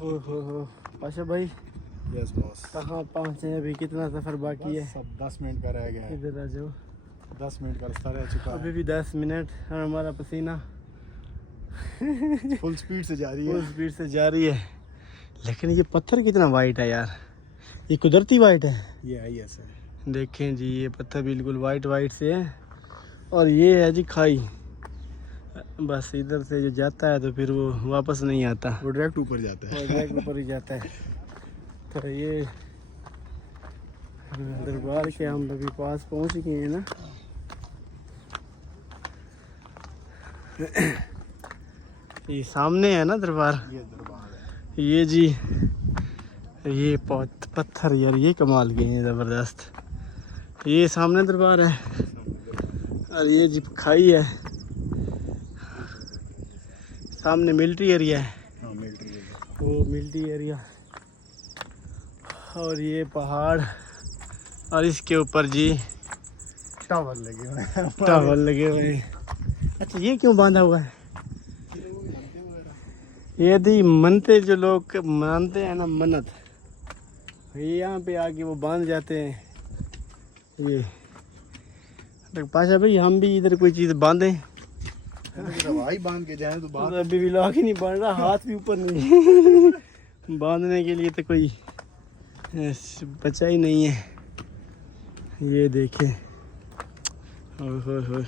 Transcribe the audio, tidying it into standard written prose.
हो पाशा भाई, yes boss. कहाँ पहुँचे अभी, कितना सफ़र बाकी है? सब 10 मिनट का रह गया है। इधर आ जाओ। 10 मिनट का रास्ता रह चुका अभी है। भी 10 मिनट और हमारा पसीना फुल स्पीड से जा रही है। फुल स्पीड से जा रही है। लेकिन ये पत्थर कितना वाइट है यार, ये कुदरती वाइट है। ये आई ऐसे देखें जी, ये पत्थर बिल्कुल वाइट वाइट से है। और ये है जी खाई, बस इधर से जो जाता है तो फिर वो वापस नहीं आता, वो डायरेक्ट ऊपर जाता है। और डायरेक्ट ऊपर ही जाता है। तो ये दरबार के हम अभी पास पहुंच गए हैं ना। ये सामने है ना दरबार। ये दरबार है। ये जी, ये पत्थर यार, ये कमाल के हैं ज़बरदस्त। ये सामने दरबार है और ये जी खाई है, सामने मिलिट्री एरिया है। हाँ मिलिट्री एरिया। वो मिलिट्री एरिया, और ये पहाड़, और इसके ऊपर जी टावर लगे हुए हैं। टावर लगे हुए हैं। अच्छा, ये क्यों बांधा हुआ है? ये दी मनते, जो लोग मानते हैं ना मन्नत, ये यहाँ पे आके वो बांध जाते हैं। ये तो पाशा भाई, हम भी इधर कोई चीज़ बांधें? भाई बांध के जाए तो बात। अभी भी लॉक ही नहीं बन रहा, हाथ भी ऊपर नहीं बांधने के लिए तो कोई बचा ही नहीं है। ये देखें, ओह हो।